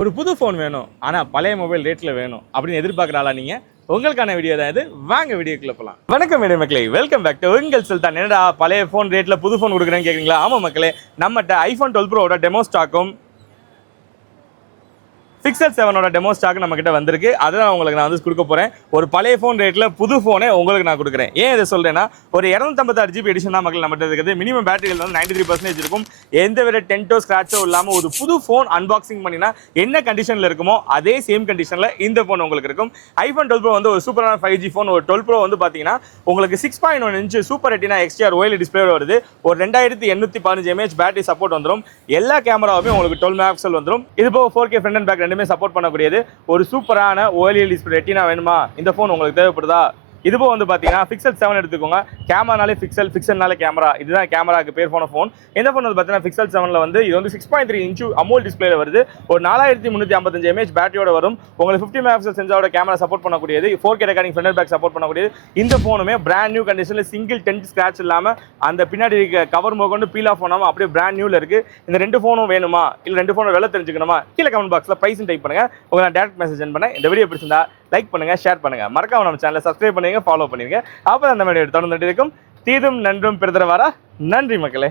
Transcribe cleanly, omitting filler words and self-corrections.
ஒரு புது ஃபோன் வேணும் ஆனால் பழைய மொபைல் ரேட்டில் வேணும் அப்படின்னு எதிர்பார்க்குறாளா நீங்கள்? உங்களுக்கான வீடியோ தான் இது. வாங்க வீடியோக்குள்ள போகலாம். வணக்கம் மேடம் மக்களே, வெல்கம் பேக் டு உங்கள் சுல்தான். என்னடா பழைய ஃபோன் ரேட்டில் புது ஃபோன் கொடுக்குறேன்னு கேட்குறீங்களா? ஆமாம் மக்களே, நம்மகிட்ட ஐஃபோன் 12 ப்ரோவோட டெமோ ஸ்டாக்கும் பிக்சல் 7ஓட டெமோ ஸ்டாக் நம்ம கிட்ட வந்திருக்கு. அதை நான் உங்களுக்கு வந்து கொடுக்க போறேன். ஒரு பழைய ஃபோன் ரேட்ல புது ஃபோனே உங்களுக்கு நான் கொடுக்குறேன். ஏன் இதை சொல்றேன்னா, ஒரு 256 GB எடிஷன் தான் மக்கள் நம்மகிட்ட இருக்குது. மினிமம் பேட்டரிகள் வந்து 93% இருக்கும். எந்த வித டென்ட்டோ ஸ்கிராச்சோ இல்லாமல் ஒரு புது ஃபோன் அன்பாக்சிங் பண்ணினா என்ன கண்டிஷனில் இருக்குமோ அதே சேம் கண்டிஷனில் இந்த ஃபோன் உங்களுக்கு இருக்கும். ஐஃபோன் 12 ப்ரோ வந்து ஒரு சூப்பரான 5G ஃபோன். ஒரு 12 ப்ரோ வந்து பார்த்தீங்கன்னா உங்களுக்கு 6.1 inch super retina XDR OLED display வருது. ஒரு 2815 mAh பேட்டரி சப்போர்ட் வந்துடும். எல்லா கேமராவுமே உங்களுக்கு 12 மெகாபிக்சல் வந்துடும். இது போக 4K ஃப்ரண்ட் அண்ட் பேக் ரெண்டுமே சப்போர்ட் பண்ணக்கூடியது. ஒரு சூப்பரான OLED டிஸ்பிளே ரெட்டினா வேணுமா? இந்த ஃபோன் உங்களுக்கு தேவைப்படுதா? இதுபோ வந்து பார்த்தீங்கன்னா பிக்சல் 7 எடுத்துக்கோங்க. கேமரானாலே பிக்சல்னாலே கேமரா. இதுதான் கேமராக்கு பேர் போன ஃபோன். இந்த ஃபோன் வந்து பார்த்தீங்கன்னா பிக்சல் 7ல வந்து இது வந்து 6.3 இன்ச் அமோல் டிஸ்பிளேல வருது. ஒரு 4355 mAh பேட்டரியோட வரும். உங்களுக்கு 50 மெகாபிக்சல் சென்சாரோட கேமரா சப்போர்ட் பண்ணக்கூடியது. 4K recording front back support பண்ணக்கூடியது. இந்த ஃபோனுமே பிராண்ட் நியூ கண்டிஷனில் சிங்கிள் டென்ட் ஸ்கிராச் இல்லாமல் அந்த பின்னாடி இருக்க கவர் கொண்டு பீல் ஆஃப் பண்ணாமல் அப்படியே பிராண்ட் நியூல இருக்கு. இந்த ரெண்டு ஃபோனும் வேணுமா, இல்லை ரெண்டு ஃபோனும் விலை தெரிஞ்சுக்கணுமா? கீழே கமெண்ட் பாக்ஸில் ப்ரைஸ் டைப் பண்ணுங்க. உங்களுக்கு நான் டேரக்ட் மெசேஜ் சென்ட் பண்ணேன். இந்த வீடியோ பிடிச்சிருந்தா லைக் பண்ணுங்க, ஷேர் பண்ணுங்க, மறக்காம நம்ம சேனலை சப்ஸ்கிரைப் பண்ணுங்க, ஃபாலோ பண்ணுங்க. அப்போ அந்த வீடியோ தொடர்ந்துட்டு இருக்கும். தீதும் நன்றும் பெருதர வாரா. நன்றி மக்களே.